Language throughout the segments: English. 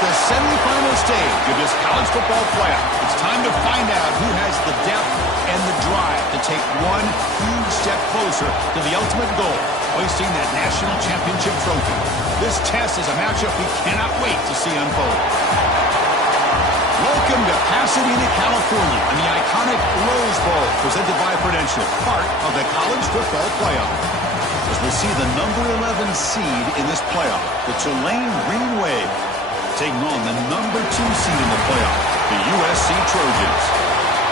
the semifinal stage of this college football playoff. It's time to find out who has the depth and the drive to take one huge step closer to the ultimate goal, hoisting that national championship trophy. This test is a matchup we cannot wait to see unfold. Welcome to Pasadena, California, and the iconic Rose Bowl, presented by Prudential, part of the college football playoff. As we'll see the number 11 seed in this playoff, the Tulane Green Wave, taking on the number 2 seed in the playoff, the USC Trojans.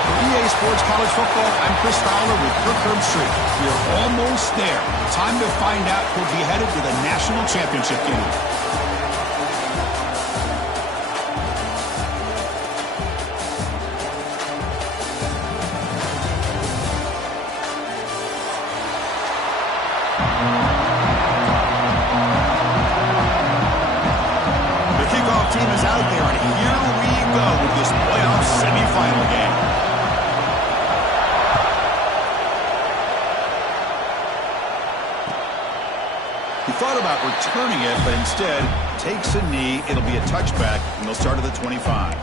For EA Sports College Football, I'm Chris Fowler with Kirk Herbstreit. We're almost there. Time to find out who'll be headed to the national championship game. Team is out there, and here we go with this playoff semifinal game. He thought about returning it, but instead takes a knee. It'll be a touchback, and they'll start at the 25.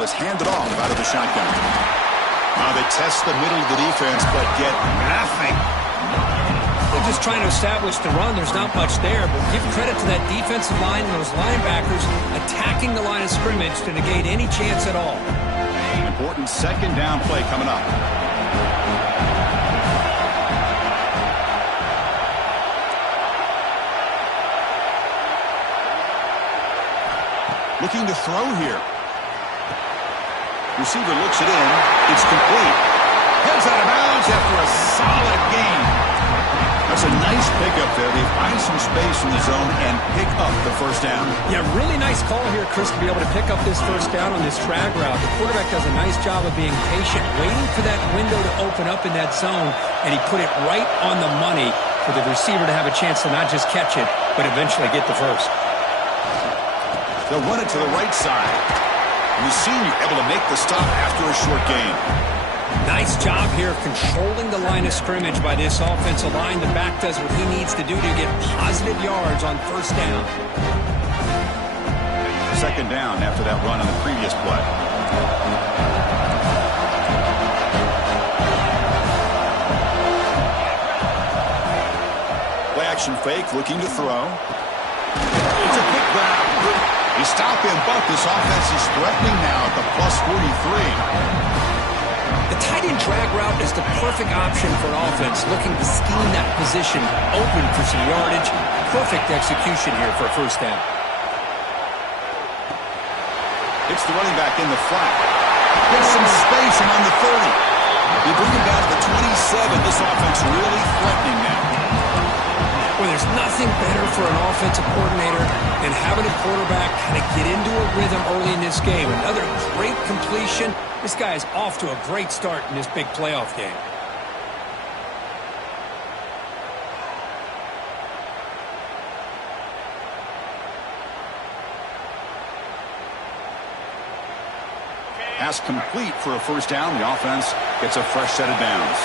Is handed off out of the shotgun. Now they test the middle of the defense, but get nothing. They're just trying to establish the run. There's not much there, but give credit to that defensive line and those linebackers attacking the line of scrimmage to negate any chance at all. An important second down play coming up. Looking to throw here. Receiver looks it in. It's complete. Heads out of bounds after a solid gain. That's a nice pickup there. They find some space in the zone and pick up the first down. Yeah, really nice call here, Chris, to be able to pick up this first down on this drag route. The quarterback does a nice job of being patient, waiting for that window to open up in that zone, and he put it right on the money for the receiver to have a chance to not just catch it, but eventually get the first. They'll run it to the right side. The senior able to make the stop after a short gain. Nice job here of controlling the line of scrimmage by this offensive line. The back does what he needs to do to get positive yards on first down. Second down after that run on the previous play. Play action fake, looking to throw. It's a quick grab. He stopped him, but this offense is threatening now at the plus 43. The tight end drag route is the perfect option for an offense looking to scheme that position open for some yardage. Perfect execution here for a first down. It's the running back in the flat. Gets some space around the 30. They bring him down to the 27. This offense really threatening now. Well, there's nothing better for an offensive coordinator than having a quarterback kind of get into a rhythm early in this game. Another great completion. This guy is off to a great start in this big playoff game. Pass complete for a first down. The offense gets a fresh set of downs.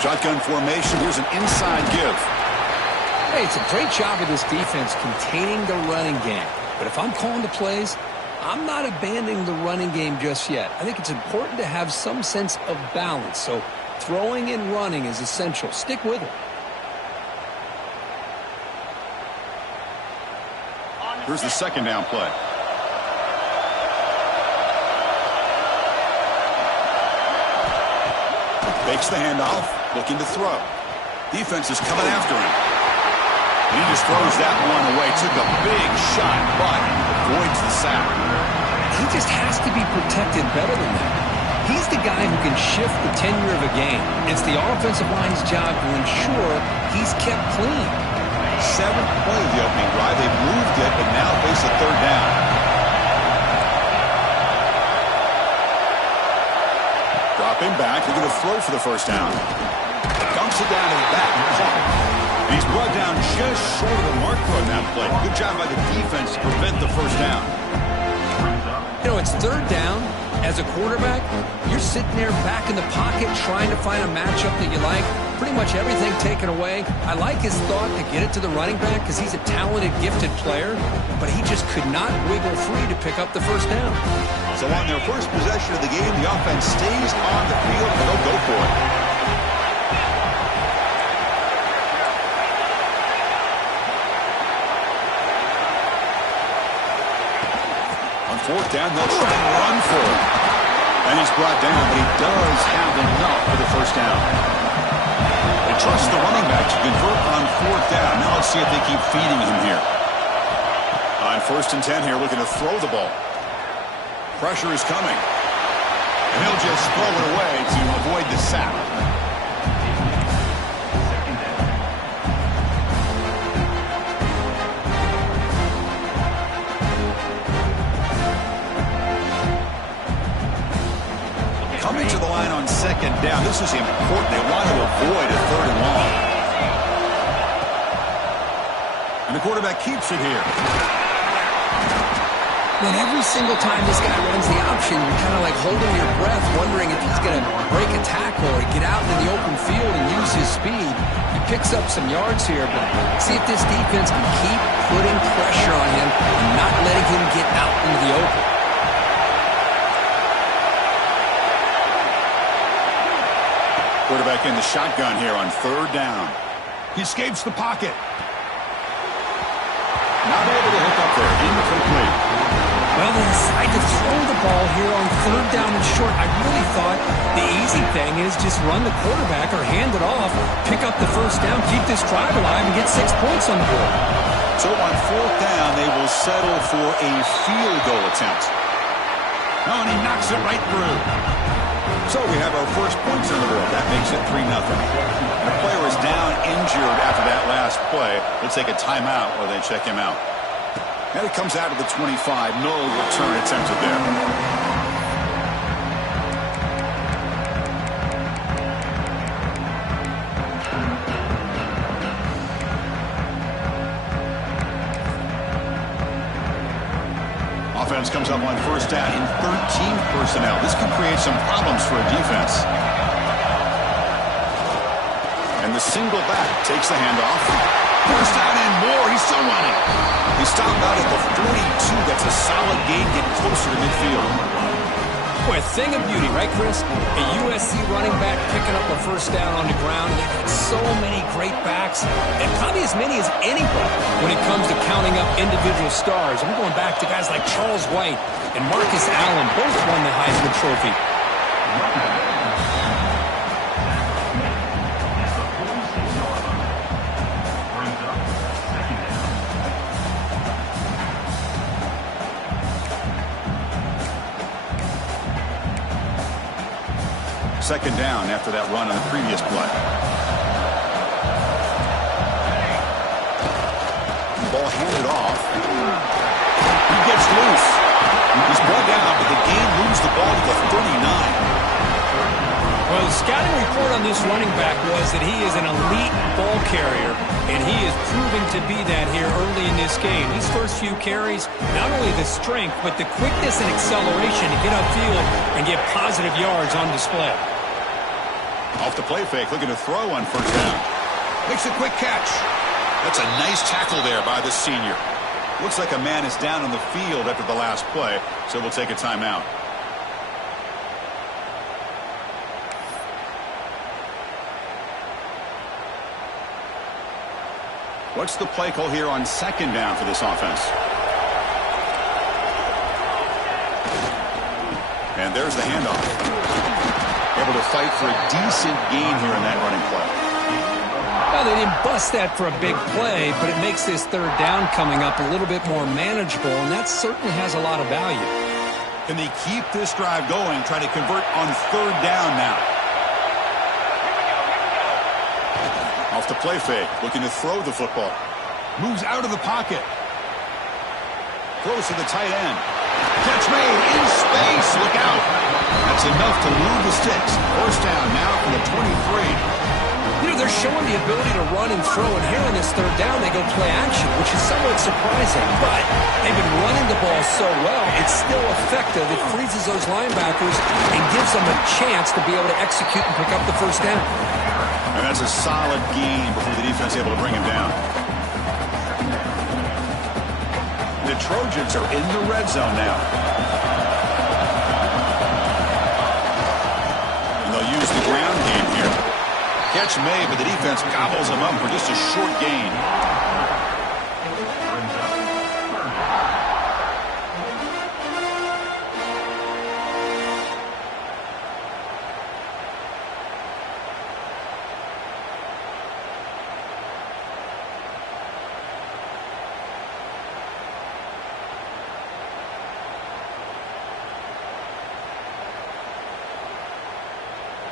Shotgun formation. Here's an inside give. Hey, it's a great job of this defense containing the running game. But if I'm calling the plays, I'm not abandoning the running game just yet. I think it's important to have some sense of balance. So throwing and running is essential. Stick with it. Here's the second down play. Fakes the handoff, looking to throw. Defense is coming after him. And he just throws that one away. Took a big shot, but avoids the sack. He just has to be protected better than that. He's the guy who can shift the tenure of a game. It's the offensive line's job to ensure he's kept clean. 7th play of the opening drive. They moved it, but now face a third down. Dropping back, looking to throw for the first down. Dumps it down to the back. And he's brought down just short of the marker on that play. Good job by the defense to prevent the first down. You know, it's third down. As a quarterback, you're sitting there back in the pocket trying to find a matchup that you like. Pretty much everything taken away. I like his thought to get it to the running back because he's a talented, gifted player, but he just could not wiggle free to pick up the first down. So on their first possession of the game, the offense stays on the field and they'll go for it. On fourth down, they'll try and run for it. And he's brought down, but he does have enough for the first down. They trust the running back to convert on fourth down. Now let's see if they keep feeding him here. On 1st and 10 here, looking to throw the ball. Pressure is coming. And he'll just throw it away to avoid the sack. Coming to the line on 2nd down. This is important. They want to avoid a 3rd and long. And the quarterback keeps it here. And every single time this guy runs the option, you're kind of like holding your breath, wondering if he's going to break a tackle or get out into the open field and use his speed. He picks up some yards here, but see if this defense can keep putting pressure on him and not letting him get out into the open. Quarterback in the shotgun here on 3rd down. He escapes the pocket. Not able to hook up there. Incomplete. Well, they decide to throw the ball here on 3rd down and short. I really thought the easy thing is just run the quarterback or hand it off, pick up the first down, keep this drive alive, and get 6 points on the board. So on 4th down, they will settle for a field goal attempt. Oh, and he knocks it right through. So we have our first points on the board. That makes it 3-0. The player is down injured after that last play. They'll take a timeout or they check him out. And it comes out of the 25. No return attempted there. Offense comes up on 1st down in 13 personnel. This can create some problems for a defense. And the single back takes the handoff. 1st down and more. He's still running. He stopped out at the 42. That's a solid gain, getting closer to midfield. Boy, a thing of beauty, right, Chris? A USC running back picking up a 1st down on the ground. They've got so many great backs, and probably as many as anybody when it comes to counting up individual stars. I'm going back to guys like Charles White and Marcus Allen. Both won the Heisman Trophy. Second down after that run on the previous play. Ball handed off. He gets loose. He's brought down, but the game moves the ball to the 39. Well, the scouting report on this running back was that he is an elite ball carrier, and he is proving to be that here early in this game. These first few carries, not only the strength, but the quickness and acceleration to get upfield and get positive yards on display. Off the play fake, looking to throw on 1st down. Makes a quick catch. That's a nice tackle there by the senior. Looks like a man is down on the field after the last play, so we'll take a timeout. What's the play call here on 2nd down for this offense? And there's the handoff. Able to fight for a decent gain here in that running play. Well, they didn't bust that for a big play, but it makes this 3rd down coming up a little bit more manageable, and that certainly has a lot of value. Can they keep this drive going, trying to convert on 3rd down now? Off the play fake, looking to throw the football. Moves out of the pocket. Throws to the tight end. Catch made in space. Look out. That's enough to move the sticks. First down now from the 23. You know, they're showing the ability to run and throw, and here on this third down, they go play action, which is somewhat surprising. But they've been running the ball so well, it's still effective. It freezes those linebackers and gives them a chance to be able to execute and pick up the first down. And that's a solid gain before the defense able to bring him down. The Trojans are in the red zone now. And they'll use the ground game here. Catch made, but the defense gobbles him up for just a short gain.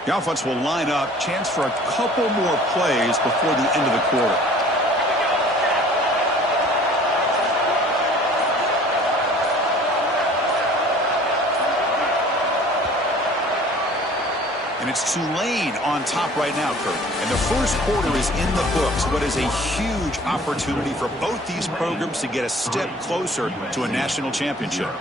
The offense will line up. Chance for a couple more plays before the end of the quarter. And it's Tulane on top right now, Kurt. And the first quarter is in the books. What is a huge opportunity for both these programs to get a step closer to a national championship.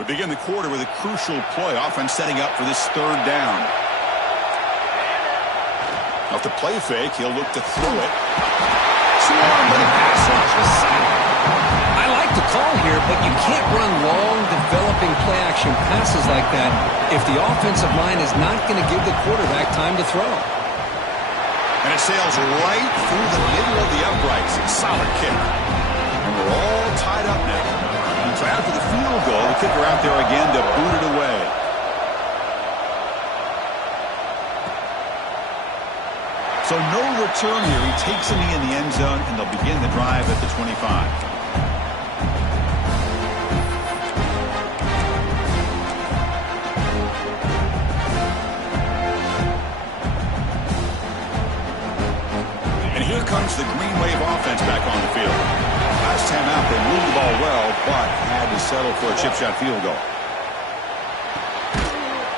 We begin the quarter with a crucial play. Offense setting up for this third down. Off the play fake, he'll look to throw it. Swarm, but a pass rush was sacked. I like the call here, but you can't run long, developing play-action passes like that if the offensive line is not going to give the quarterback time to throw. And it sails right through the middle of the uprights. Solid kick. And we're all tied up now. So after the field goal, the kicker out there again to boot it away. So no return here. He takes a knee in the end zone, and they'll begin the drive at the 25. And here comes the Green Wave offense back on the field. Last time out, they moved the ball well, but had to settle for a chip shot field goal.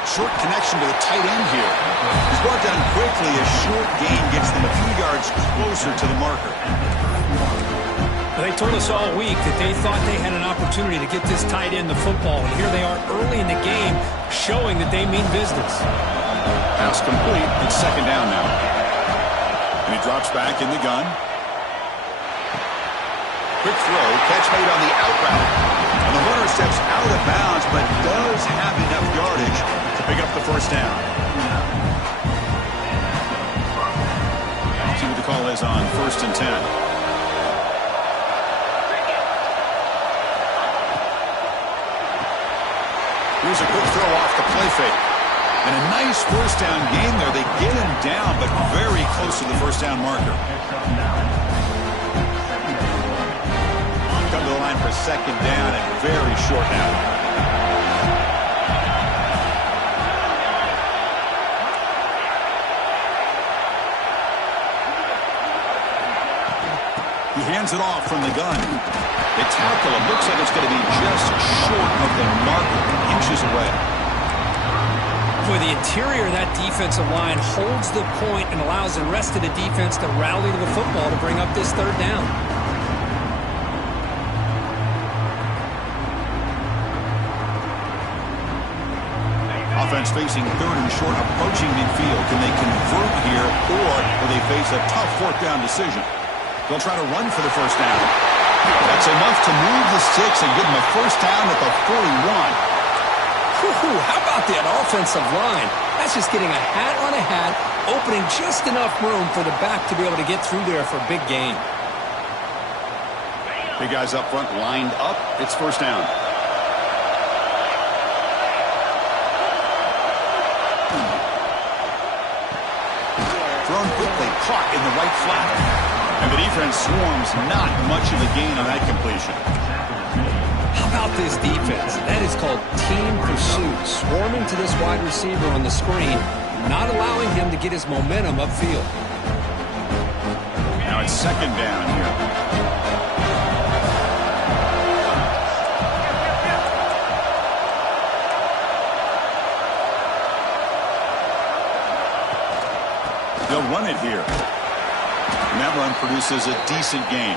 Short connection to the tight end here. He's brought down quickly. A short gain gets them a few yards closer to the marker. They told us all week that they thought they had an opportunity to get this tight end the football, and here they are early in the game showing that they mean business. Pass complete. It's second down now. And he drops back in the gun. Quick throw, catch made on the out route. And the runner steps out of bounds, but does have enough yardage to pick up the first down. See what the call is on 1st and 10. Here's a quick throw off the play fake. And a nice first down gain there. They get him down, but very close to the first down marker. Come to the line for second down and very short now. He hands it off from the gun. They tackle him. Looks like it's going to be just short of the marker, inches away. Boy, the interior of that defensive line holds the point and allows the rest of the defense to rally to the football to bring up this third down. Offense facing third and short, approaching midfield. Can they convert here, or will they face a tough fourth down decision? They'll try to run for the first down. That's enough to move the sticks and give them a first down at the 41. How about that offensive line? That's just getting a hat on a hat, opening just enough room for the back to be able to get through there for a big gain. Big guys up front lined up. It's first down. Thrown quickly, caught in the right flat. And the defense swarms, not much of a gain on that completion. How about this defense? That is called team pursuit. Swarming to this wide receiver on the screen, not allowing him to get his momentum upfield. Now it's second down here. They'll run it here. And that run produces a decent gain.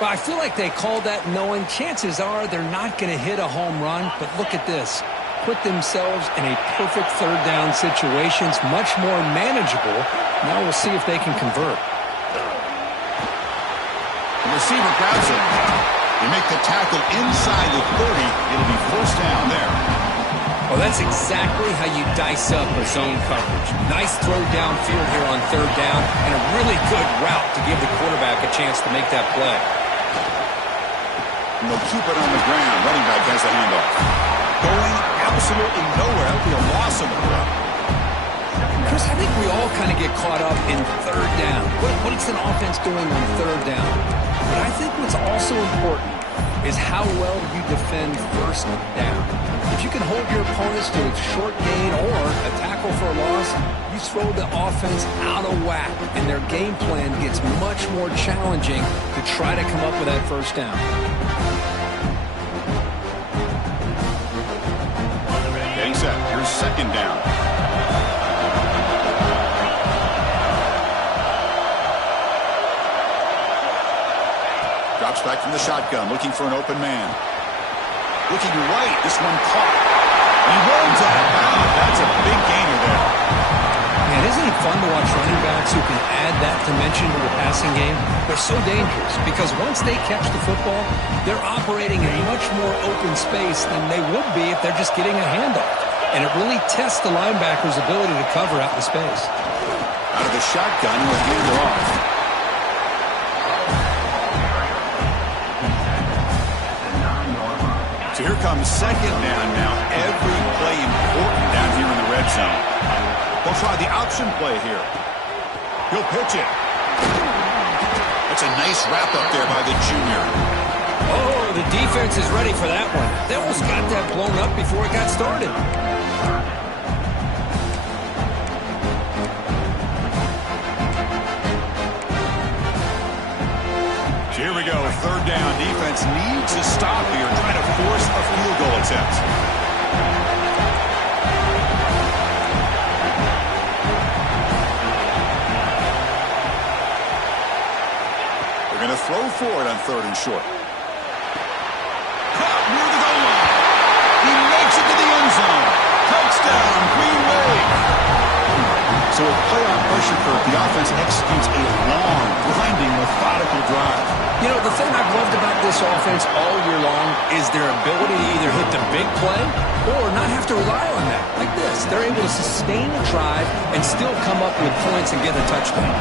Well, I feel like they called that knowing chances are they're not going to hit a home run. But look at this. Put themselves in a perfect third down situation. It's much more manageable. Now we'll see if they can convert. The receiver grabs it. They make the tackle inside the 30. It'll be first down there. Well, that's exactly how you dice up a zone coverage. Nice throw downfield here on third down, and a really good route to give the quarterback a chance to make that play. And they'll keep it on the ground. Running back has the handoff. Going absolutely nowhere. That'll be a loss of the throw. Chris, I think we all kind of get caught up in third down. What is an offense doing on third down? But I think what's also important is how well you defend first down. If you can hold your opponents to a short gain or a tackle for a loss, you throw the offense out of whack, and their game plan gets much more challenging to try to come up with that first down. Getting set. Here's second down. Drops back from the shotgun, looking for an open man. Looking right, this one caught. He rolls that. Wow, that's a big gainer there. Man, isn't it fun to watch running backs who can add that dimension to the passing game? They're so dangerous because once they catch the football, they're operating in much more open space than they would be if they're just getting a handoff. And it really tests the linebacker's ability to cover out in space. Out of the shotgun, he'll hand it off. So here comes second down now. Every play important down here in the red zone. They'll try the option play here. He'll pitch it. That's a nice wrap up there by the junior. Oh, the defense is ready for that one. They almost got that blown up before it got started. Here we go, third down. Defense needs to stop here, trying to force a field goal attempt. They're going to throw for it on third and short. Caught near the goal line. He makes it to the end zone. Touchdown, Green Wave. So with playoff pressure for the offense executes a long, grinding, methodical drive. You know, the thing I've loved about this offense all year long is their ability to either hit the big play or not have to rely on that. Like this, they're able to sustain a drive and still come up with points and get a touchdown.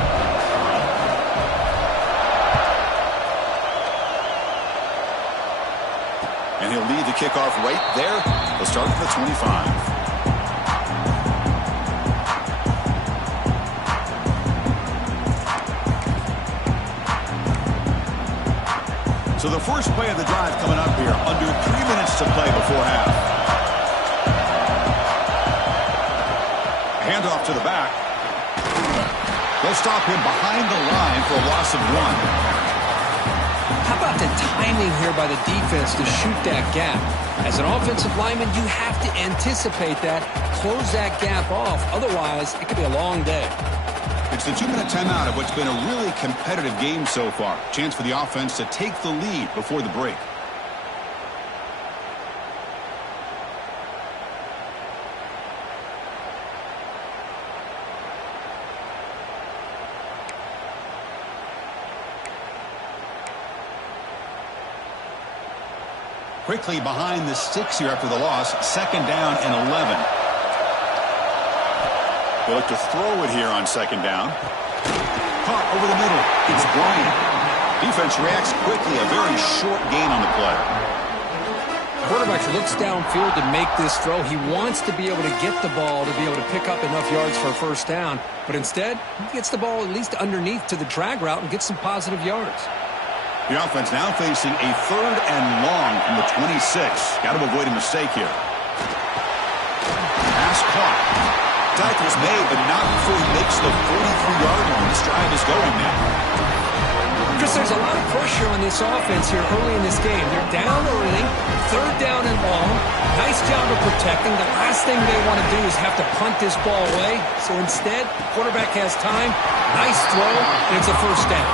And he'll lead the kickoff right there. He'll start from the 25. So the first play of the drive coming up here, under 3 minutes to play before half. Handoff to the back. They'll stop him behind the line for a loss of 1. How about the timing here by the defense to shoot that gap? As an offensive lineman, you have to anticipate that, close that gap off. Otherwise, it could be a long day. It's the 2-minute timeout of what's been a really competitive game so far. Chance for the offense to take the lead before the break. Quickly behind the sticks here after the loss. Second down and 11. They look to throw it here on second down. Caught over the middle. It's Bryant. Defense reacts quickly. A very short gain on the play. Quarterback looks downfield to make this throw. He wants to be able to get the ball to be able to pick up enough yards for a first down. But instead, he gets the ball at least underneath to the drag route and gets some positive yards. The offense now facing a third and long from the 26. Got to avoid a mistake here. Pass caught. Tackles made, but not before he makes the 43-yard line. This drive is going now. Chris, there's a lot of pressure on this offense here early in this game. They're down early, third down and long. Nice job of protecting. The last thing they want to do is have to punt this ball away. So instead, quarterback has time. Nice throw, and it's a first down.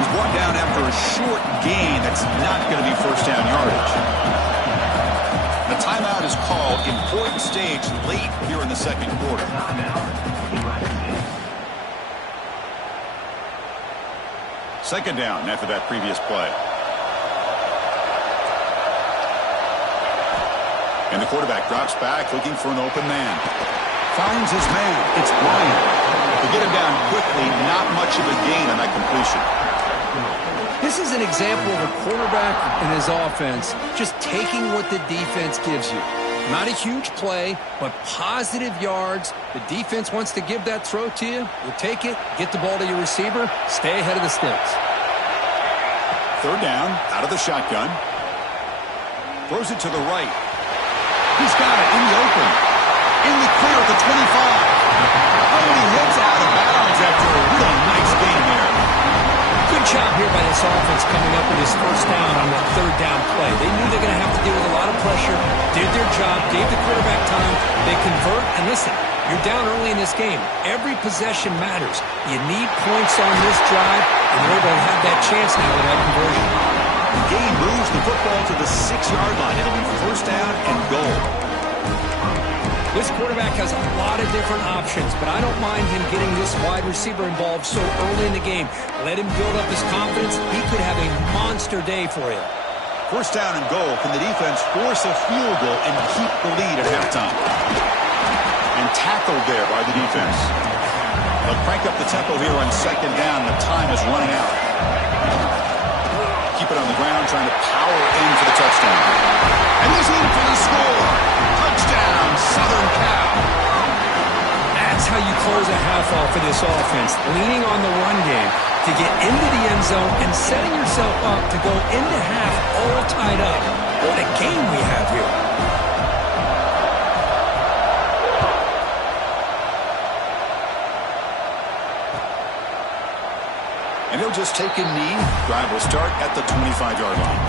He's brought down after a short gain. That's not going to be first down yardage. The timeout is called. Important stage late here in the second quarter. Second down after that previous play. And the quarterback drops back looking for an open man. Finds his man. It's Bryant. To get him down quickly, not much of a gain on that completion. This is an example of a quarterback and his offense just taking what the defense gives you. Not a huge play, but positive yards. The defense wants to give that throw to you. You take it, get the ball to your receiver, stay ahead of the sticks. Third down, out of the shotgun. Throws it to the right. He's got it in the open. In the clear at the 25. Oh, and he heads out of bounds after a really nice game there. Good job here by this offense coming up with his first down on that third down play. They knew they're going to have to deal with a lot of pressure, did their job, gave the quarterback time. They convert, and listen, you're down early in this game. Every possession matters. You need points on this drive, and they're able to have that chance now with that conversion. The game moves the football to the 6-yard line. It'll be first down and goal. This quarterback has a lot of different options, but I don't mind him getting this wide receiver involved so early in the game. Let him build up his confidence. He could have a monster day for you. First down and goal. Can the defense force a field goal and keep the lead at halftime? And tackled there by the defense. They'll crank up the tempo here on second down. The time is running out. Keep it on the ground, trying to power in for the touchdown. And he's in for the score. Touchdown, Southern Cal. That's how you close a half off for this offense. Leaning on the run game to get into the end zone and setting yourself up to go into half all tied up. What a game we have here. And he'll just take a knee. Drive will start at the 25-yard line.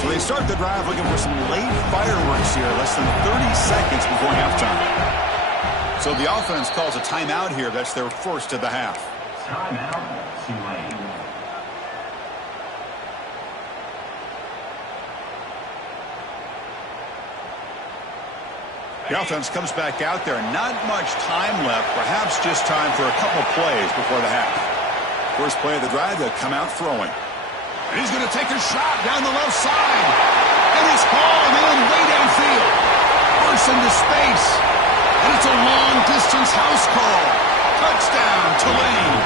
So they start the drive looking for some late fireworks here. Less than 30 seconds before halftime. So the offense calls a timeout here. That's their first of the half. Timeout, Tulane. The offense comes back out there. Not much time left. Perhaps just time for a couple plays before the half. First play of the drive, they'll come out throwing. And he's going to take a shot down the left side. And it's hauled in way downfield. Bursts into space. And it's a long-distance house call. Touchdown, Tulane.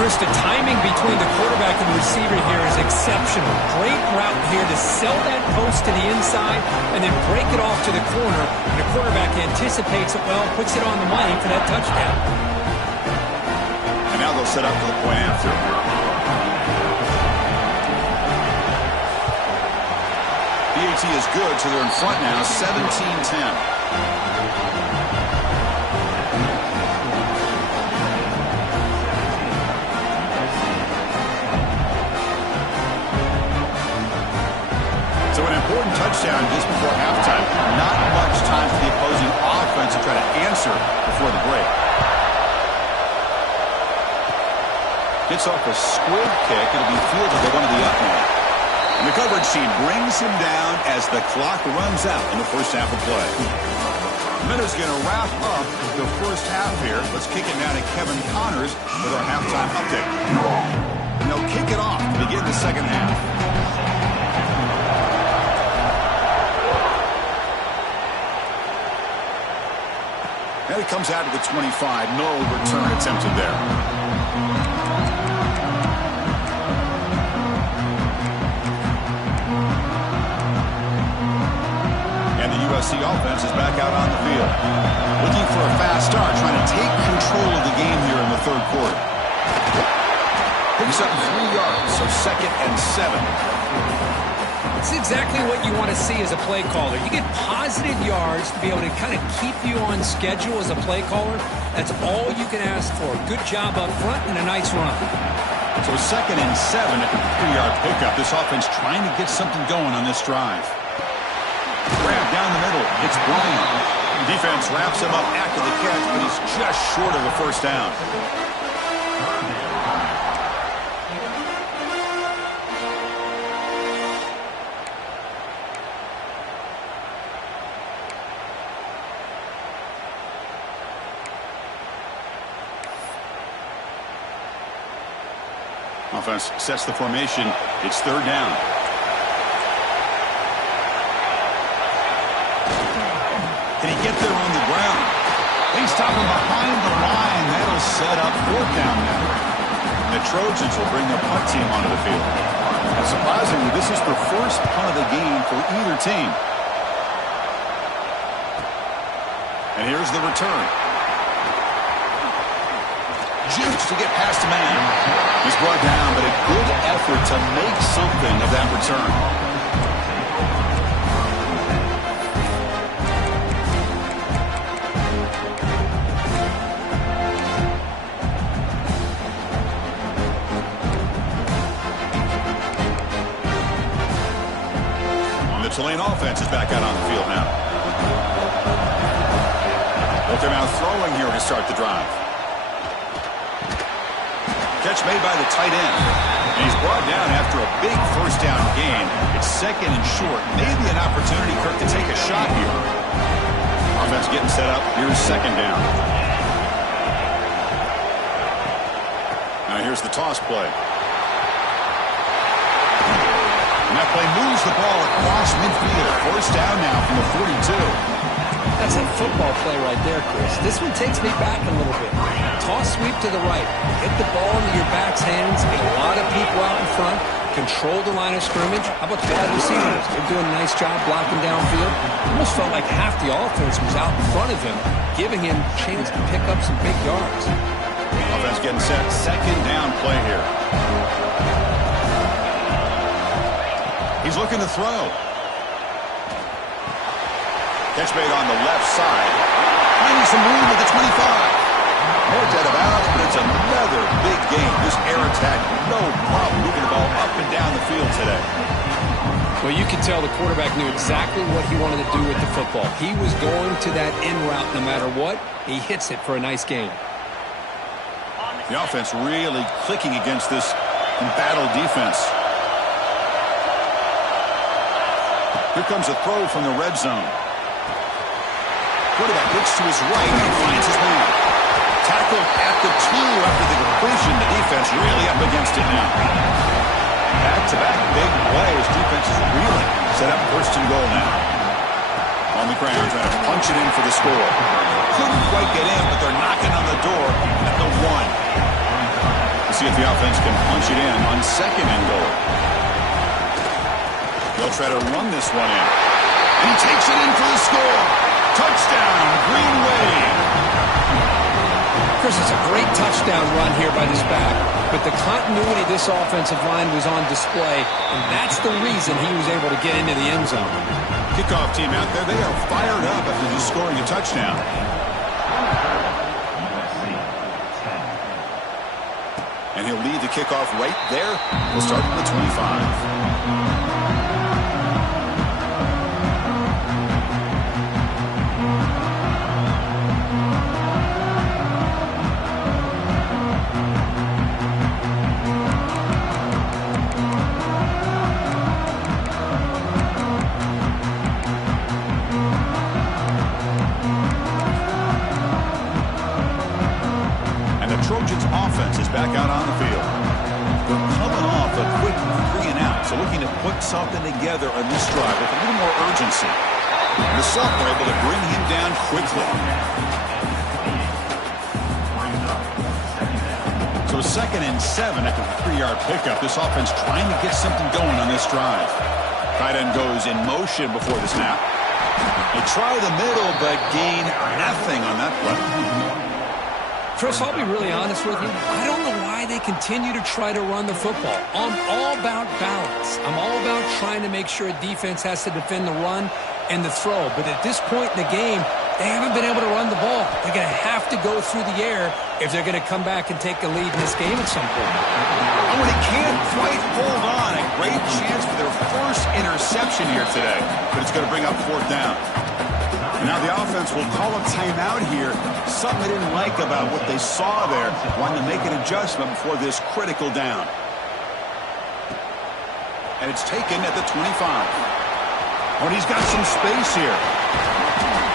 Chris, the timing between the quarterback and the receiver here is exceptional. Great route here to sell that post to the inside and then break it off to the corner. And the quarterback anticipates it well, puts it on the money for that touchdown. And now they'll set up for the point after. PAT is good, so they're in front now, 17-10. So an important touchdown just before halftime. Not much time for the opposing offense to try to answer before the break. Gets off a squib kick. It'll be fielded to one of the up men. And the coverage team brings him down as the clock runs out in the first half of play. Minutes going to wrap up the first half here. Let's kick it now to Kevin Connors with our halftime update. And they'll kick it off to begin the second half. And it comes out to the 25. No return attempted there. And the as the offense is back out on the field. Looking for a fast start, trying to take control of the game here in the third quarter. Picks up 3 yards, so 2nd and 7. It's exactly what you want to see as a play caller. You get positive yards to be able to kind of keep you on schedule as a play caller. That's all you can ask for. Good job up front and a nice run. So 2nd and 7 at the 3-yard pickup. This offense trying to get something going on this drive. Grab down the middle. It's Bryant. Defense wraps him up after the catch, but he's just short of a first down. Offense sets the formation. It's 3rd down. Can he get there on the ground? He's stopping behind the line. That'll set up 4th down now. The Trojans will bring their punt team onto the field. And surprisingly, this is the first punt of the game for either team. And here's the return. Juice to get past a man. He's brought down, but a good effort to make something of that return. And the Tulane offense is back out on the field now. But they're now throwing here to start the drive. Catch made by the tight end. And he's brought down after a big first down gain. It's 2nd and short. Maybe an opportunity, Kirk, to take a shot here. Offense getting set up. Here's 2nd down. Now here's the toss play. And that play moves the ball across midfield. First down now from the 42. That's a football play right there, Chris. This one takes me back a little bit. Toss sweep to the right. Hit the ball into your back's hands. A lot of people out in front. Control the line of scrimmage. How about the wide receivers? They're doing a nice job blocking downfield. Almost felt like half the offense was out in front of him, giving him a chance to pick up some big yards. Offense getting set. 2nd down play here. He's looking to throw. Catch made on the left side. Finding some room at the 25. Marked out of bounds, but it's another big game. This air attack, no problem moving the ball up and down the field today. Well, you can tell the quarterback knew exactly what he wanted to do with the football. He was going to that in route no matter what. He hits it for a nice gain. The offense really clicking against this embattled defense. Here comes a throw from the red zone. Quarterback looks to his right and finds his man. Tackled at the 2 after the completion. The defense really up against it now. Back-to-back big plays. Defense is reeling. Set up 1st and goal now. On the ground, trying to punch it in for the score. Couldn't quite get in, but they're knocking on the door at the 1. We'll see if the offense can punch it in on 2nd and goal. They'll try to run this one in. And he takes it in for the score. Touchdown, Green Wave. Chris, it's a great touchdown run here by this back, but the continuity of this offensive line was on display, and that's the reason he was able to get into the end zone. Kickoff team out there, they are fired up after just scoring a touchdown. And he'll lead the kickoff right there. We'll start at the 25. Trojans offense is back out on the field. They're coming off a quick 3 and out, so looking to put something together on this drive with a little more urgency. The sophomore able to bring him down quickly. So 2nd and 7 at the 3-yard pickup. This offense trying to get something going on this drive. Tight end goes in motion before the snap. They try the middle, but gain nothing on that play. Chris, I'll be really honest with you. I don't know why they continue to try to run the football. I'm all about balance. I'm all about trying to make sure a defense has to defend the run and the throw. But at this point in the game, they haven't been able to run the ball. They're going to have to go through the air if they're going to come back and take a lead in this game at some point. And when he can't quite hold on, a great chance for their first interception here today. But it's going to bring up fourth down. Now the offense will call a timeout here. Something they didn't like about what they saw there. Wanting to make an adjustment before this critical down. And it's taken at the 25. Oh, and he's got some space here.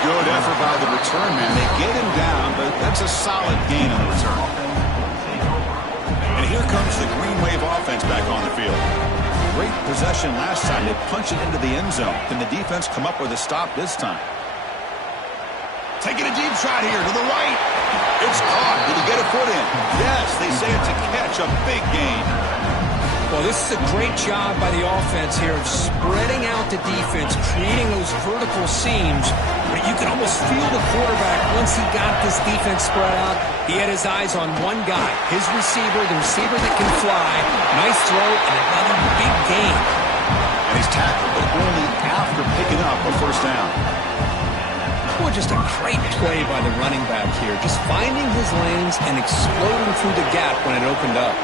Good effort by the return man. They get him down, but that's a solid gain on the return. And here comes the Green Wave offense back on the field. Great possession last time. They punch it into the end zone. Can the defense come up with a stop this time? Taking a deep shot here to the right. It's caught. Did he get a foot in? Yes, they say it's a catch, a big gain. Well, this is a great job by the offense here of spreading out the defense, creating those vertical seams. But you can almost feel the quarterback once he got this defense spread out. He had his eyes on one guy, his receiver, the receiver that can fly. Nice throw and another big gain. And he's tackled, but only after picking up a first down. Well, just a great play by the running back here. Just finding his lanes and exploding through the gap when it opened up.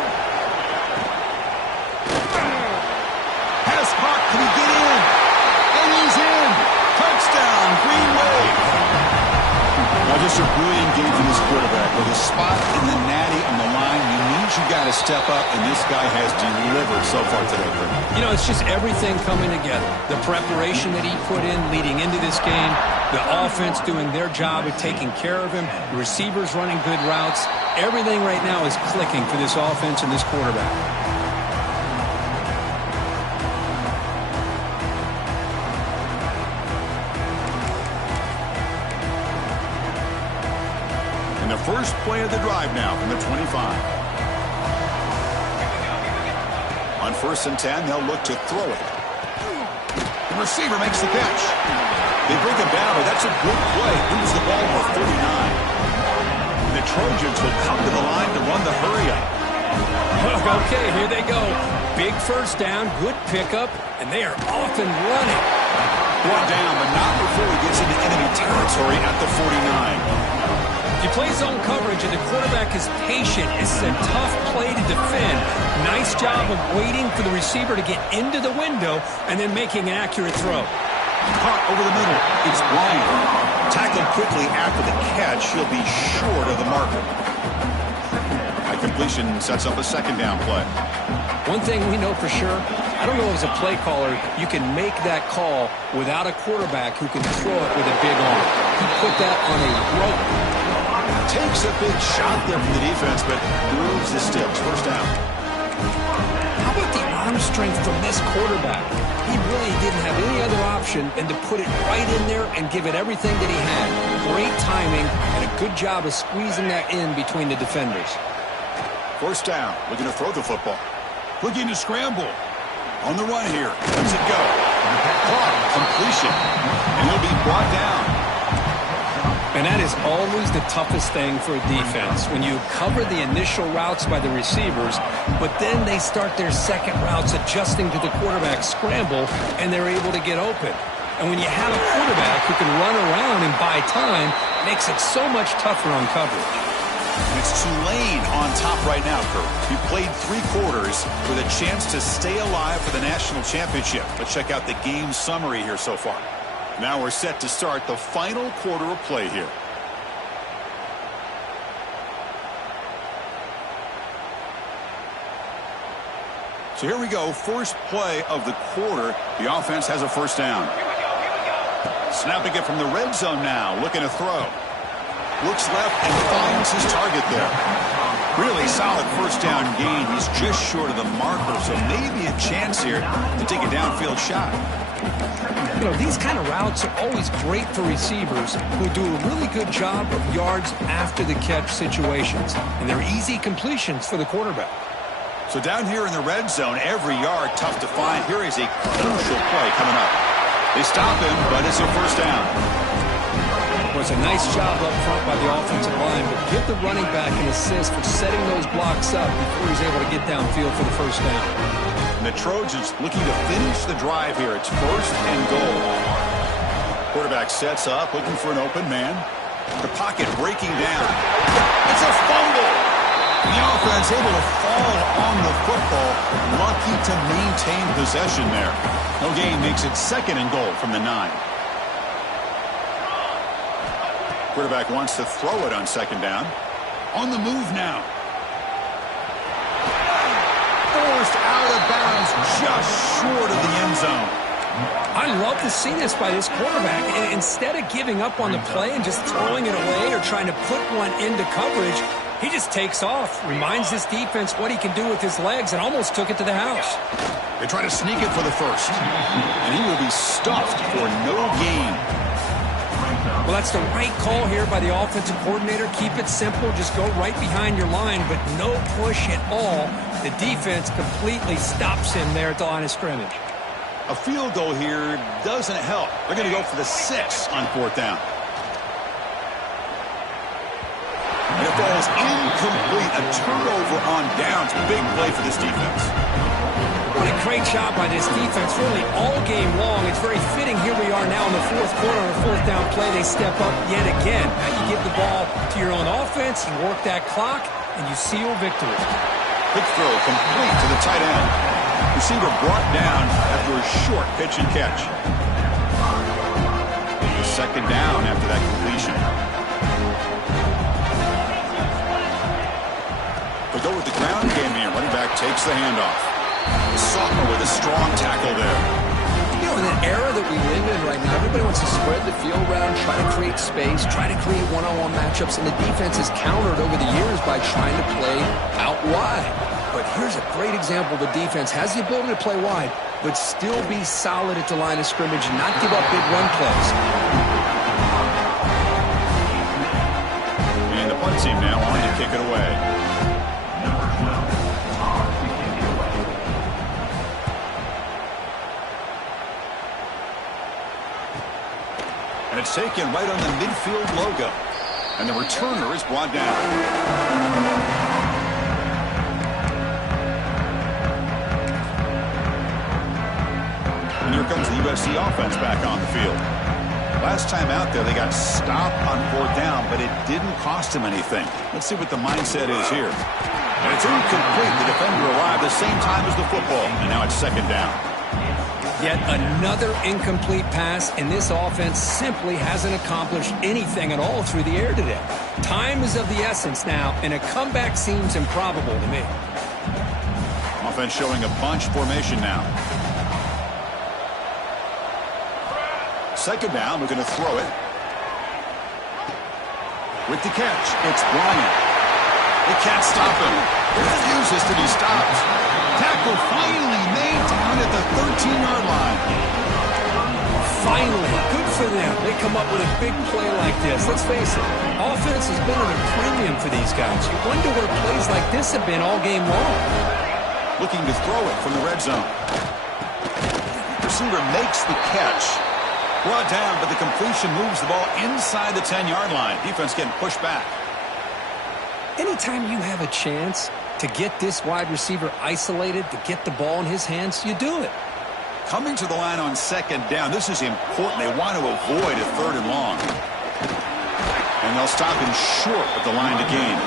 Has caught. Can he get in? And he's in. Touchdown, Green Wave. Now, just a brilliant game for this quarterback. With a spot in the natty on the line, you need you got to step up, and this guy has delivered so far today. You know, it's just everything coming together. The preparation that he put in leading into this game, the offense doing their job of taking care of him, the receivers running good routes. Everything right now is clicking for this offense and this quarterback. And the first play of the drive now from the 25. On 1st and 10, they'll look to throw it. The receiver makes the catch. They bring him down, but that's a good play. Moves the ball to 39. And the Trojans will come to the line to run the hurry-up. Okay, here they go. Big first down, good pickup, and they are off and running. Brought down, but not before he gets into enemy territory at the 49. If you play zone coverage and the quarterback is patient, it's a tough play to defend. Nice job of waiting for the receiver to get into the window and then making an accurate throw. Caught over the middle. It's Bryant. Tackled quickly after the catch. He'll be short of the marker. That completion sets up a second down play. One thing we know for sure, I don't know as a play caller, you can make that call without a quarterback who can throw it with a big arm. He put that on a rope. Takes a big shot there from the defense, but moves the sticks. First down. How about the arm strength from this quarterback? He really didn't have any other option than to put it right in there and give it everything that he had. Great timing and a good job of squeezing that in between the defenders. First down. Looking to throw the football. Looking to scramble. On the run here. Let's it go. Caught. Completion. And he'll be brought down. And that is always the toughest thing for a defense, when you cover the initial routes by the receivers, but then they start their second routes adjusting to the quarterback's scramble, and they're able to get open. And when you have a quarterback who can run around and buy time, it makes it so much tougher on coverage. And it's Tulane on top right now, Kurt. He played 3 quarters with a chance to stay alive for the national championship. Let's check out the game summary here so far. Now we're set to start the final quarter of play here. So here we go. First play of the quarter. The offense has a first down. Snapping it from the red zone now. Looking to throw. Looks left and finds his target there. Really solid first down gain. He's just short of the marker, so maybe a chance here to take a downfield shot. You know, these kind of routes are always great for receivers who do a really good job of yards after the catch situations. And they're easy completions for the quarterback. So down here in the red zone, every yard tough to find. Here is a crucial play coming up. They stop him, but it's a first down. It was a nice job up front by the offensive line, but give the running back an assist for setting those blocks up before he's able to get downfield for the first down. And the Trojans looking to finish the drive here. It's first and goal. Quarterback sets up, looking for an open man. The pocket breaking down. It's a fumble. The offense able to fall on the football. Lucky to maintain possession there. No gain makes it second and goal from the 9. Quarterback wants to throw it on second down. On the move now. Forced out of bounds just short of the end zone. I love to see this by this quarterback. Instead of giving up on the play and just throwing it away or trying to put one into coverage, he just takes off, reminds this defense what he can do with his legs, and almost took it to the house. They try to sneak it for the first. And he will be stuffed for no gain. Well, that's the right call here by the offensive coordinator. Keep it simple. Just go right behind your line, but no push at all. The defense completely stops him there at the line of scrimmage. A field goal here doesn't help. They're going to go for the 6 on fourth down. And it falls incomplete. A turnover on downs. Big play for this defense. What a great job by this defense, really all game long. It's very fitting. Here we are now in the fourth quarter on a fourth down play. They step up yet again. Now you give the ball to your own offense, you work that clock, and you seal victory. Quick throw complete to the tight end. Receiver brought down after a short pitch and catch. The second down after that completion. They go with the ground game here. Running back takes the handoff. The sophomore with a strong tackle there. You know, in the era that we live in right now, everybody wants to spread the field around, try to create space, try to create one-on-one matchups, and the defense has countered over the years by trying to play out wide. But here's a great example. The defense has the ability to play wide, but still be solid at the line of scrimmage and not give up big run plays. And the punt team now on to kick it away. And it's taken right on the midfield logo. And the returner is brought down. And here comes the USC offense back on the field. Last time out there, they got stopped on fourth down, but it didn't cost them anything. Let's see what the mindset is here. And it's incomplete. The defender arrived the same time as the football. And now it's second down. Yet another incomplete pass, and this offense simply hasn't accomplished anything at all through the air today. Time is of the essence now, and a comeback seems improbable to me. Offense showing a bunch formation now. Second down, we're going to throw it. With the catch, it's Bryant. They can't stop him. He refuses to be stopped. Tackle finally made down at the 13-yard line. Finally, good for them. They come up with a big play like this. Let's face it, offense has been at a premium for these guys. You wonder where plays like this have been all game long. Looking to throw it from the red zone. Receiver makes the catch. Brought down, but the completion moves the ball inside the 10-yard line. Defense getting pushed back. Anytime you have a chance to get this wide receiver isolated, to get the ball in his hands, you do it. Coming to the line on second down, this is important. They want to avoid a third and long. And they'll stop him short of the line to gain.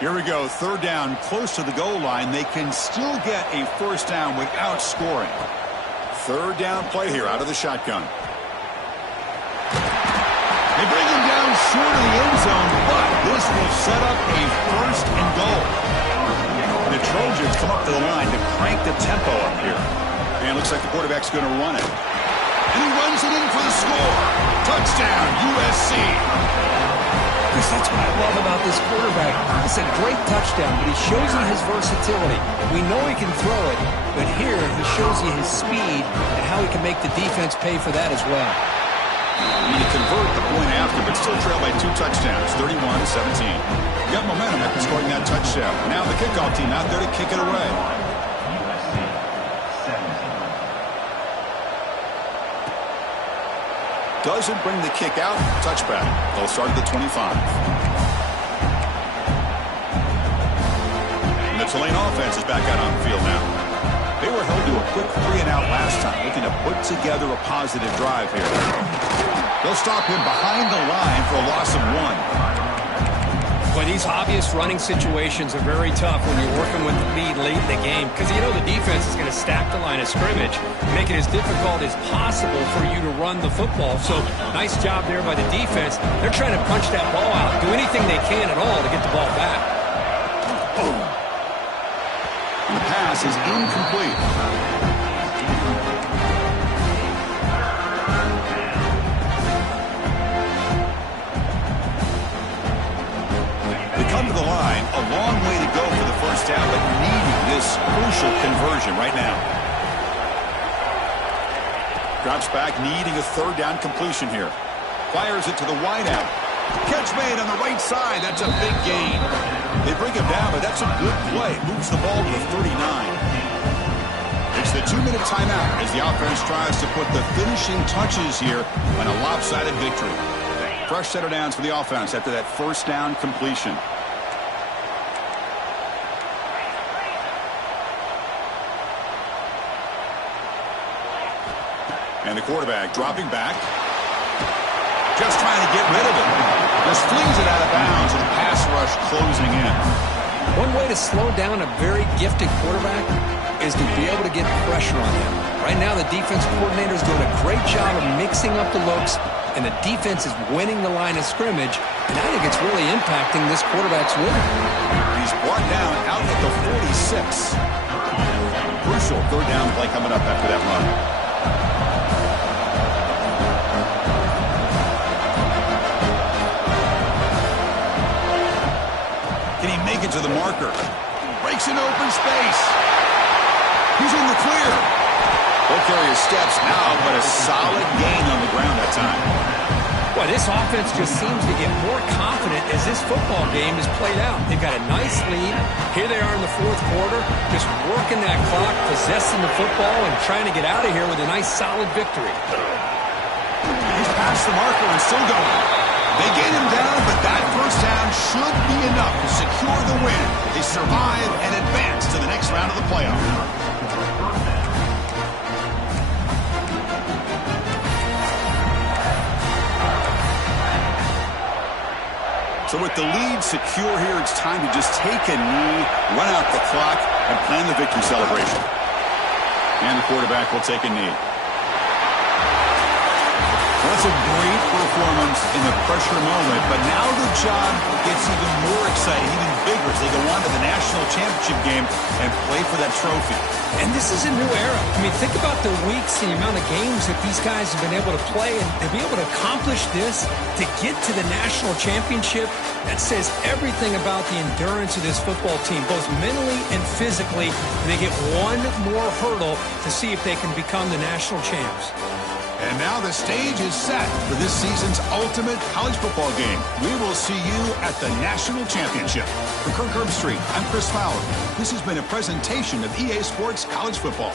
Here we go, third down, close to the goal line. They can still get a first down without scoring. Third down play here out of the shotgun. They bring him down short of the end zone, but this will set up a first and goal. The Trojans come up to the line to crank the tempo up here. And it looks like the quarterback's going to run it. And he runs it in for the score. Touchdown, USC. Chris, that's what I love about this quarterback. It's a great touchdown, but he shows you his versatility. We know he can throw it, but here he shows you his speed and how he can make the defense pay for that as well. You need to convert the point after, but still trail by 2 touchdowns, 31-17. You got momentum after scoring that touchdown. Now the kickoff team out there to kick it away. Doesn't bring the kick out. Touchback. They'll start at the 25. And the Tulane offense is back out on the field now. They were held to a quick 3-and-out last time, looking to put together a positive drive here. They'll stop him behind the line for a loss of 1. But these obvious running situations are very tough when you're working with the lead late in the game, because you know the defense is going to stack the line of scrimmage, make it as difficult as possible for you to run the football. So nice job there by the defense. They're trying to punch that ball out, do anything they can at all to get the ball back. And the pass is incomplete. Come to the line, a long way to go for the first down, but needing this crucial conversion right now. Drops back, needing a 3rd down completion here. Fires it to the wideout. Catch made on the right side. That's a big gain. They bring him down, but that's a good play. Moves the ball to the 39. It's the 2-minute timeout as the offense tries to put the finishing touches here on a lopsided victory. Fresh set of downs for the offense after that 1st down completion. And the quarterback dropping back. Just trying to get rid of it. Just flings it out of bounds and the pass rush closing in. One way to slow down a very gifted quarterback is to be able to get pressure on him. Right now, the defense coordinator is doing a great job of mixing up the looks, and the defense is winning the line of scrimmage, and I think it's really impacting this quarterback's winning. He's brought down out at the 46. Crucial 3rd down play coming up after that run. Can he make it to the marker? Breaks in open space. He's in the clear. He'll carry his steps now, but a solid gain on the ground that time. Boy, this offense just seems to get more confident as this football game is played out. They've got a nice lead. Here they are in the 4th quarter, just working that clock, possessing the football, and trying to get out of here with a nice, solid victory. He's past the marker and still going. They get him down, but that 1st down should be enough to secure the win. They survive and advance to the next round of the playoff. So with the lead secure here, it's time to just take a knee, run out the clock, and plan the victory celebration. And the quarterback will take a knee. That's a great performance in the pressure moment, but now the job gets even more exciting, even bigger as they go on to the national championship game and play for that trophy. And this is a new era. I mean, think about the weeks and the amount of games that these guys have been able to play, and to be able to accomplish this, to get to the national championship, that says everything about the endurance of this football team, both mentally and physically. They get one more hurdle to see if they can become the national champs. And now the stage is set for this season's ultimate college football game. We will see you at the national championship. For Kirk Herbstreit, I'm Chris Fowler. This has been a presentation of EA Sports College Football.